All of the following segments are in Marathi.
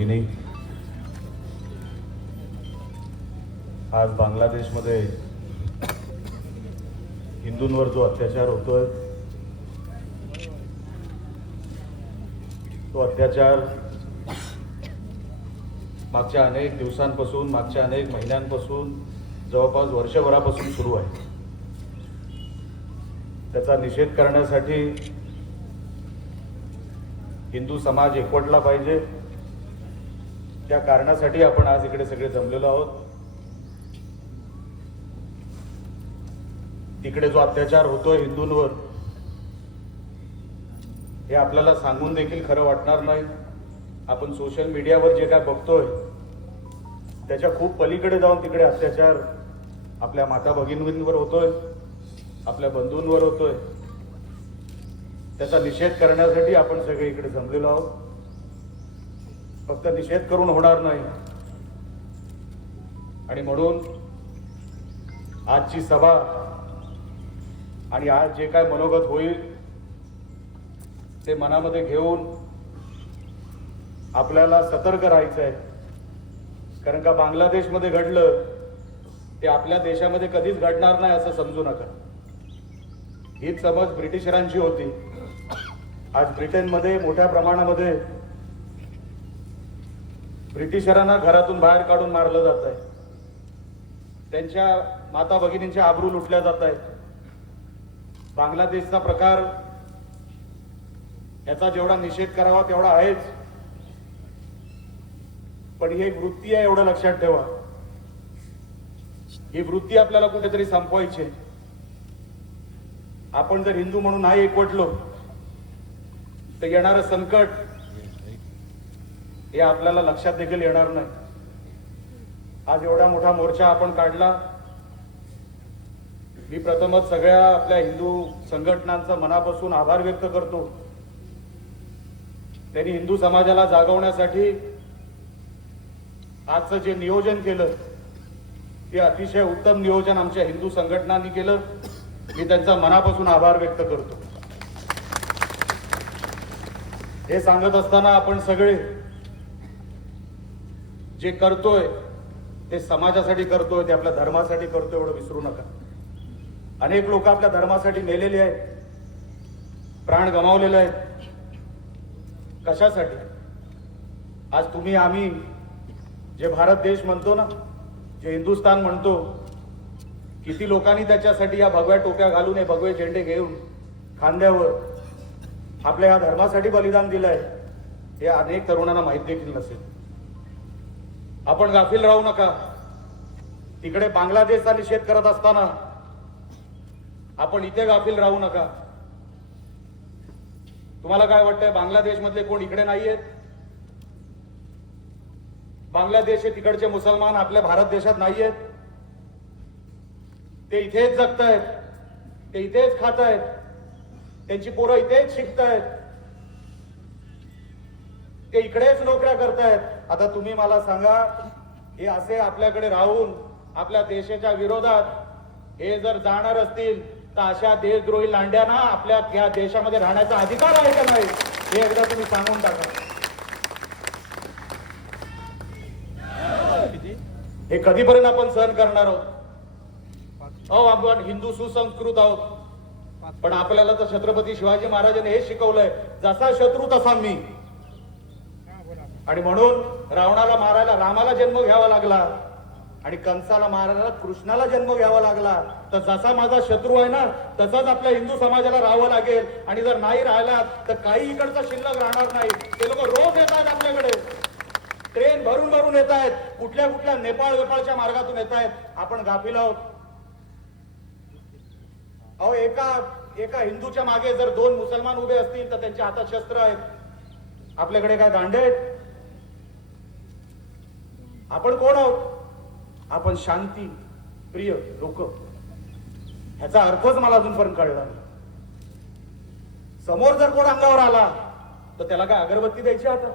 भगिनी आज बांगलादेशमध्ये हिंदूंवर जो अत्याचार होतोय तो अत्याचार मागच्या अनेक दिवसांपासून मागच्या अनेक महिन्यांपासून जवळपास वर्षभरापासून सुरू आहे त्याचा निषेध करण्यासाठी हिंदू समाज एकवटला पाहिजे त्या कारणासाठी आपण आज इकडे सगळे जमलेलो आहोत तिकडे जो अत्याचार होतोय हिंदूंवर हे आपल्याला सांगून देखील खरं वाटणार नाही आपण सोशल मीडियावर जे काय बघतोय त्याच्या खूप पलीकडे जाऊन तिकडे अत्याचार आपल्या माता भगिनींवर होतोय आपल्या बंधूंवर होतोय त्याचा निषेध करण्यासाठी आपण सगळे इकडे जमलेलो आहोत फक्त निषेध करून होणार नाही आणि म्हणून आजची सभा आणि आज जे काय मनोगत होईल ते मनामध्ये घेऊन आपल्याला सतर्क राहायचं आहे कारण का बांगलादेशमध्ये घडलं ते आपल्या देशामध्ये कधीच घडणार नाही असं समजू नका हीच समज ब्रिटिशरांची होती आज ब्रिटनमध्ये मोठ्या प्रमाणामध्ये ब्रिटिशरांना घरातून बाहेर काढून मारलं जात आहे त्यांच्या माता भगिनींच्या आबरू लुटल्या जात आहेत बांगलादेशचा प्रकार याचा जेवढा निषेध करावा तेवढा आहेच पण ही एक वृत्ती आहे एवढं लक्षात ठेवा ही वृत्ती आपल्याला कुठेतरी संपवायची आपण जर हिंदू म्हणून नाही एकवटलो तर येणारं संकट हे आपल्याला लक्षात देखील येणार नाही आज एवढा मोठा मोर्चा आपण काढला मी प्रथमच सगळ्या आपल्या हिंदू संघटनांचा मनापासून आभार व्यक्त करतो त्यांनी हिंदू समाजाला जागवण्यासाठी आजचं जे नियोजन केलं ते अतिशय उत्तम नियोजन आमच्या हिंदू संघटनांनी केलं मी त्यांचा मनापासून आभार व्यक्त करतो हे सांगत असताना आपण सगळे जे करतोय ते समाजासाठी करतोय ते आपल्या धर्मासाठी करतोय एवढं विसरू नका अनेक लोक आपल्या धर्मासाठी मेलेले आहेत प्राण गमावलेले आहेत कशासाठी आज तुम्ही आम्ही जे भारत देश म्हणतो ना जे हिंदुस्थान म्हणतो किती लोकांनी त्याच्यासाठी या भगव्या टोप्या घालून हे भगवे झेंडे घेऊन खांद्यावर आपल्या या धर्मासाठी बलिदान दिलं आहे हे अनेक तरुणांना माहिती देखील नसेल आपण गाफील राहू नका तिकडे बांगलादेशचा निषेध करत असताना आपण इथे गाफील राहू नका तुम्हाला काय वाटतंय बांगलादेश मधले कोण इकडे नाहीयेत बांगलादेश हे तिकडचे मुसलमान आपल्या भारत देशात नाहीयेत ते इथेच जगतायत ते इथेच खात आहेत त्यांची पोरं इथेच शिकतायत ते इकडेच नोकऱ्या करतायत आता तुम्ही मला सांगा हे असे आपल्याकडे राहून आपल्या देशाच्या विरोधात हे जर जाणार असतील तर अशा देशद्रोही लांड्यांना आपल्या या देशामध्ये राहण्याचा अधिकार आहे का नाही हे एकदा तुम्ही सांगून टाका हे कधीपर्यंत आपण सहन करणार आहोत अहो आपण हिंदू सुसंस्कृत आहोत पण आपल्याला तर छत्रपती शिवाजी महाराजांनी हे शिकवलंय जसा शत्रू तसा मी आणि म्हणून रावणाला मारायला रामाला जन्म घ्यावा लागला आणि कंसाला मारायला कृष्णाला जन्म घ्यावा लागला तर जसा माझा शत्रू आहे ना तसाच आपल्या हिंदू समाजाला राहावं लागेल आणि जर नाही राहिला तर काही इकडचा शिल्लक राहणार नाही ते लोक रोज येतात आपल्याकडे ट्रेन भरून भरून येत आहेत कुठल्या कुठल्या नेपाळ वेपाळच्या मार्गातून येत आहेत आपण गाफील आहोत अहो एका एका हिंदूच्या मागे जर दोन मुसलमान उभे असतील तर त्यांच्या हातात शस्त्र आहेत आपल्याकडे काय दांडे आहेत आपण कोण आहोत आपण शांती प्रिय लोक ह्याचा अर्थच मला अजूनपर्यंत कळला समोर जर कोण अंगावर आला तर त्याला काय अगरबत्ती द्यायची आता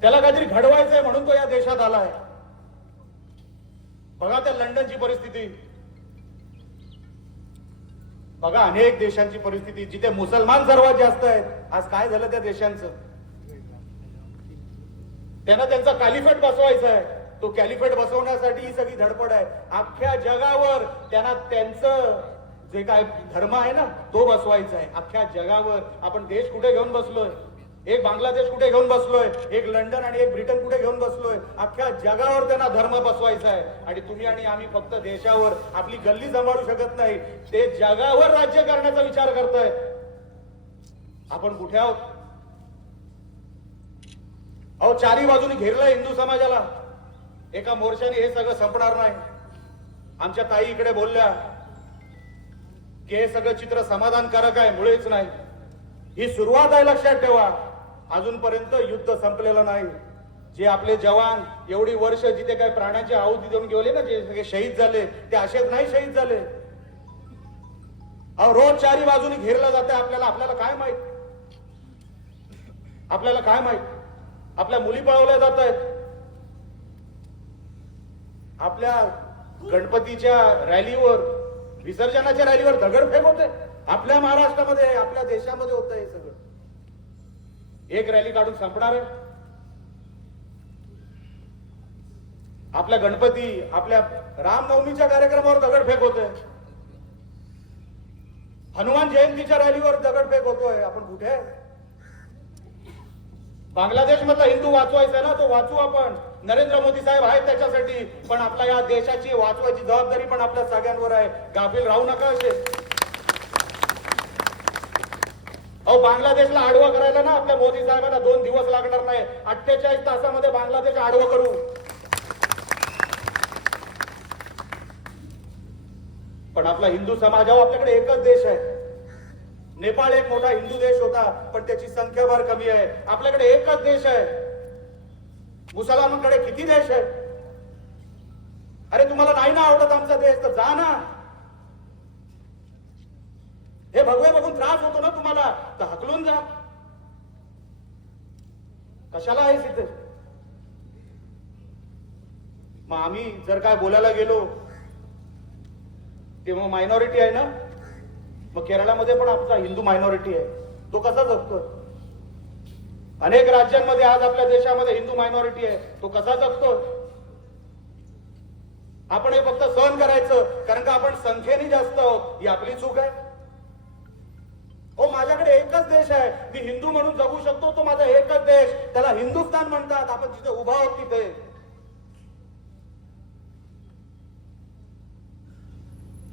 त्याला काहीतरी घडवायचंय म्हणून तो या देशात आलाय बघा त्या लंडनची परिस्थिती बघा अनेक देशांची परिस्थिती जिथे मुसलमान सर्वात जास्त आहेत आज काय झालं त्या देशांचं त्यांना त्यांचा कॅलिफेट बसवायचा आहे तो कॅलिफेट बसवण्यासाठी ही सगळी धडपड आहे अख्ख्या जगावर त्यांना त्यांचं जे काय धर्म आहे ना तो बसवायचा आहे अख्ख्या जगावर आपण देश कुठे घेऊन बसलोय एक बांगलादेश कुठे घेऊन बसलोय एक लंडन आणि एक ब्रिटन कुठे घेऊन बसलोय अख्ख्या जगावर त्यांना धर्म बसवायचा आहे आणि तुम्ही आणि आम्ही फक्त देशावर आपली गल्ली जमाडू शकत नाही ते जगावर राज्य करण्याचा विचार करताय आपण कुठे आहोत अहो चारी बाजूनी घेरलं हिंदू समाजाला एका मोर्चाने हे सगळं संपणार नाही आमच्या ताई इकडे बोलल्या की हे सगळं चित्र समाधानकारक आहे मुळेच नाही ही सुरुवात आहे लक्षात ठेवा अजूनपर्यंत युद्ध संपलेलं नाही जे आपले जवान एवढी वर्ष जिथे काही प्राण्याची आहुती देऊन गेले ना जे सगळे शहीद झाले ते असेच नाही शहीद झाले अहो रोज चारी बाजूनी घेरलं जाते आपल्याला आपल्याला काय माहीत आपल्याला काय माहीत आपल्या मुली पळवल्या जात आहेत आपल्या गणपतीच्या रॅलीवर विसर्जनाच्या रॅलीवर दगडफेक होते आपल्या महाराष्ट्रामध्ये आपल्या देशामध्ये होत हे सगळं एक रॅली काढून संपणार आहे आपल्या गणपती आपल्या रामनवमीच्या कार्यक्रमावर दगडफेक होतोय हनुमान जयंतीच्या रॅलीवर दगडफेक होतोय आपण कुठे आहे बांगलादेश मधला हिंदू वाचवायचा ना तो वाचू आपण नरेंद्र मोदी साहेब आहेत त्याच्यासाठी पण आपल्या या देशाची वाचवायची जबाबदारी पण आपल्या सगळ्यांवर आहे गाफील राहू नका असे अहो बांगलादेशला आडवा करायला ना आपल्या मोदी साहेबांना दोन दिवस लागणार नाही अठ्ठेचाळीस तासामध्ये बांगलादेश आडवा करू पण आपला हिंदू समाज आपल्याकडे एकच देश आहे नेपाळ एक मोठा हिंदू देश होता पण त्याची संख्या फार कमी आहे आपल्याकडे एकच देश आहे मुसलमानकडे किती देश आहे अरे तुम्हाला नाही ना आवडत आमचा देश तर जा ना हे भगवे बघून त्रास होतो ना तुम्हाला तर हकलून जा कशाला आहे सिद्ध मग आम्ही जर काय बोलायला गेलो तेव्हा मायनॉरिटी आहे ना मग केरळामध्ये पण आमचा हिंदू मायनॉरिटी आहे तो कसा जगतो अनेक राज्यांमध्ये आज आपल्या देशामध्ये हिंदू मायनॉरिटी आहे तो कसा जगतो आपण हे फक्त सहन करायचं कारण का आपण संख्येने जास्त आहोत ही आपली चूक आहे हो माझ्याकडे एकच देश आहे मी हिंदू म्हणून जगू शकतो तो माझा एकच देश त्याला हिंदुस्थान म्हणतात आपण जिथे उभा आहोत तिथे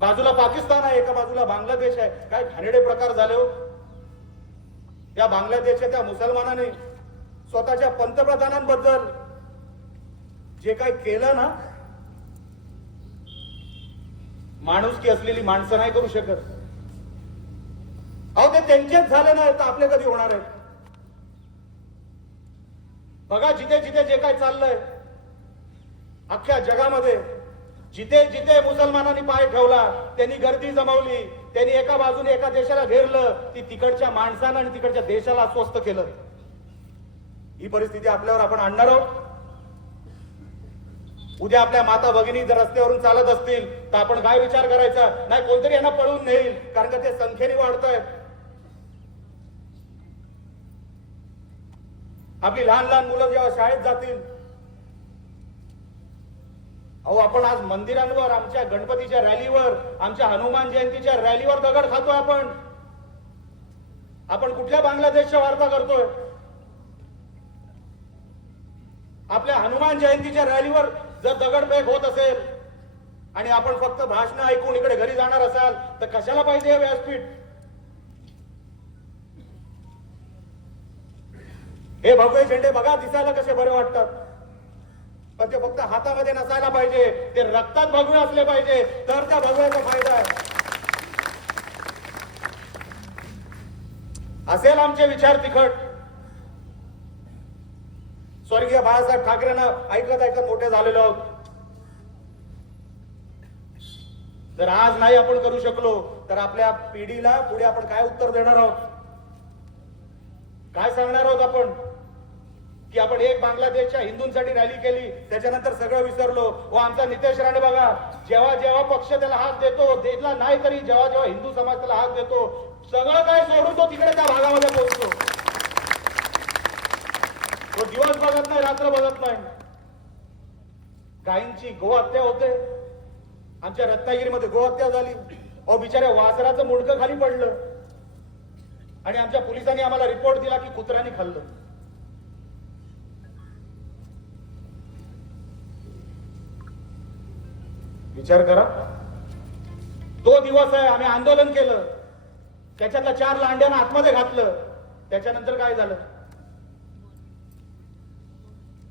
बाजूला पाकिस्तान आहे एका बाजूला बांगलादेश आहे काय घाणेडे प्रकार झाले हो त्या बांगलादेशच्या त्या मुसलमानाने स्वतःच्या पंतप्रधानांबद्दल जे काय केलं ना की असलेली माणसं नाही करू शकत अहो ते त्यांचेच झाले नाही तर आपले कधी होणार आहे बघा जिथे जिथे जे काय चाललंय अख्ख्या जगामध्ये जिथे जिथे मुसलमानांनी पाय ठेवला त्यांनी गर्दी जमवली त्यांनी एका बाजूने एका देशाला घेरलं ती तिकडच्या माणसानं आणि तिकडच्या देशाला अस्वस्थ केलं ही परिस्थिती आपल्यावर आपण आणणार आहोत उद्या आपल्या माता भगिनी जर रस्त्यावरून चालत असतील तर आपण काय विचार करायचा नाही कोणतरी यांना पळून नेईल कारण का ते संख्येने वाढत आहेत आपली लहान लहान मुलं जेव्हा शाळेत जातील अहो आपण आज मंदिरांवर आमच्या गणपतीच्या रॅलीवर आमच्या हनुमान जयंतीच्या रॅलीवर दगड खातो आपण आपण कुठल्या बांगलादेशच्या वार्ता करतोय आपल्या हनुमान जयंतीच्या रॅलीवर जर दगडफेक होत असेल आणि आपण फक्त भाषण ऐकून इकडे घरी जाणार असाल तर कशाला पाहिजे हे व्यासपीठ हे भगवे झेंडे बघा दिसायला कसे बरे वाटतात पण ते फक्त हातामध्ये नसायला पाहिजे ते रक्तात भगवे असले पाहिजे तर त्या भगव्याचा फायदा आहे असेल आमचे विचार तिखट स्वर्गीय बाळासाहेब ठाकरेंना ऐकत ऐकत मोठे झालेलो आहोत जर आज नाही आपण करू शकलो तर आपल्या पिढीला पुढे आपण काय उत्तर देणार आहोत काय सांगणार आहोत आपण की आपण एक बांगलादेशच्या हिंदूंसाठी रॅली केली त्याच्यानंतर सगळं विसरलो व आमचा नितेश राणे बघा जेव्हा जेव्हा पक्ष त्याला हात देतो देतला नाही तरी जेव्हा जेव्हा हिंदू समाज त्याला हात देतो सगळं काय सोडून तो तिकडे त्या भागामध्ये पोहोचतो तो दिवस बघत नाही रात्र बघत नाही गायींची गोहत्या होते आमच्या रत्नागिरीमध्ये गोहत्या झाली अहो बिचारे वासराचं मुडकं खाली पडलं आणि आमच्या पोलिसांनी आम्हाला रिपोर्ट दिला की कुत्र्याने खाल्लं विचार करा तो दिवस आहे आम्ही आंदोलन केलं त्याच्यातल्या चार लांड्यानं आतमध्ये घातलं त्याच्यानंतर काय झालं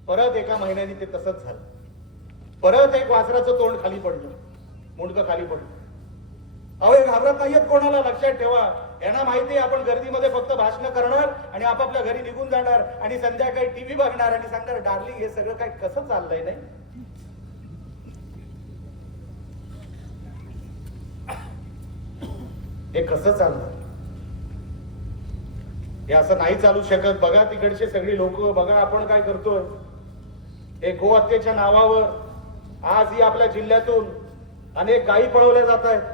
परत एका महिन्यानी ते तसंच झालं परत एक वासराचं तोंड खाली पडलं मुंडकं खाली पडलं अहो घाबरत नाहीयेत कोणाला लक्षात ठेवा यांना माहिती आपण गर्दीमध्ये फक्त भाषण करणार आणि आपापल्या घरी निघून जाणार आणि संध्याकाळी टीव्ही बघणार आणि सांगणार डार्लिंग हे सगळं काय कसं चाललंय नाही हे कसं चालणार हे असं नाही चालू शकत बघा तिकडचे सगळी लोक बघा आपण काय करतोय हे गोहत्येच्या नावावर आज ही आपल्या जिल्ह्यातून अनेक गायी पळवल्या जात आहेत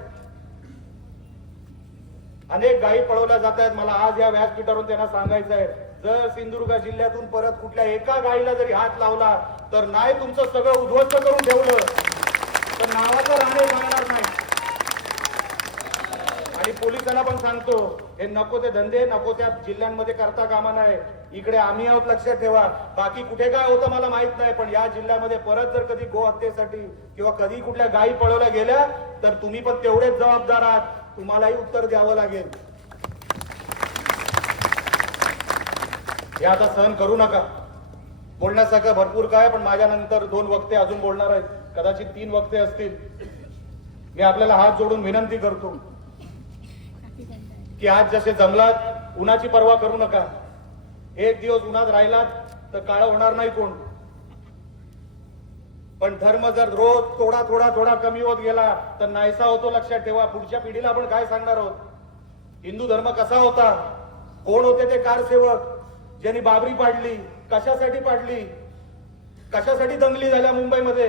अनेक गायी पळवल्या जात आहेत मला आज या व्यासपीठावरून त्यांना सांगायचं आहे जर सिंधुदुर्ग जिल्ह्यातून परत कुठल्या एका गायीला जरी हात लावला तर नाही तुमचं सगळं उद्ध्वस्त करून ठेवलं तर नावाचं राणे जाणार नाही आणि पोलिसांना पण सांगतो हे नको ते धंदे नको त्या जिल्ह्यांमध्ये करता कामा नाही इकडे आम्ही आहोत लक्षात ठेवा बाकी कुठे काय होतं मला माहित नाही पण या जिल्ह्यामध्ये परत जर कधी गो हत्येसाठी किंवा कधी कुठल्या गायी पळवल्या गेल्या तर तुम्ही पण तेवढेच जबाबदार आहात तुम्हालाही उत्तर द्यावं लागेल हे आता सहन करू नका बोलण्यासारखं भरपूर काय पण माझ्यानंतर दोन वक्ते अजून बोलणार आहेत कदाचित तीन वक्ते असतील मी आपल्याला हात जोडून विनंती करतो की आज जसे जमलात उन्हाची पर्वा करू नका एक दिवस उन्हात राहिलात तर काळ होणार नाही कोण पण धर्म जर रोज थोडा थोडा थोडा कमी होत गेला तर नाहीसा होतो लक्षात ठेवा पुढच्या पिढीला आपण काय सांगणार आहोत हिंदू धर्म कसा होता कोण होते ते कारसेवक ज्यांनी बाबरी पाडली कशासाठी पाडली कशासाठी दंगली झाल्या मुंबईमध्ये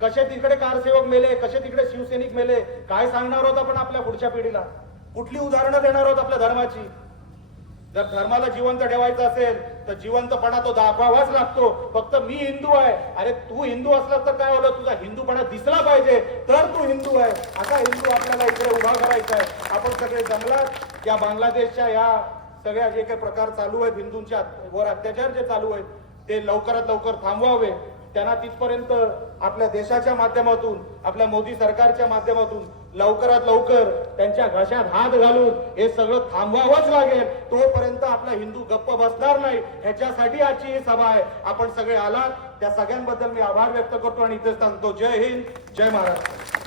कसे तिकडे कारसेवक मेले कसे तिकडे शिवसैनिक मेले काय सांगणार होत आपण आपल्या पुढच्या पिढीला कुठली उदाहरणं देणार आहोत आपल्या धर्माची जर धर्माला जिवंत ठेवायचं असेल तर जिवंतपणा तो दाखवावाच लागतो फक्त मी हिंदू आहे अरे तू हिंदू असलास तर काय होलं तुझा हिंदूपणा दिसला पाहिजे तर तू हिंदू आहे असा हिंदू आपल्याला इकडे उभा करायचा आहे आपण सगळे जमलात या बांगलादेशच्या या सगळ्या जे काही प्रकार चालू आहेत हिंदूंच्या वर अत्याचार जे चालू आहेत ते लवकरात लवकर थांबवावे त्यांना तिथपर्यंत आपल्या देशाच्या माध्यमातून आपल्या मोदी सरकारच्या माध्यमातून लवकरात लवकर त्यांच्या घशात हात घालून हे सगळं थांबवावंच लागेल तोपर्यंत आपला हिंदू गप्प बसणार नाही ह्याच्यासाठी आजची ही सभा आहे आपण सगळे आलात त्या सगळ्यांबद्दल मी आभार व्यक्त करतो आणि इथेच सांगतो जय हिंद जय महाराष्ट्र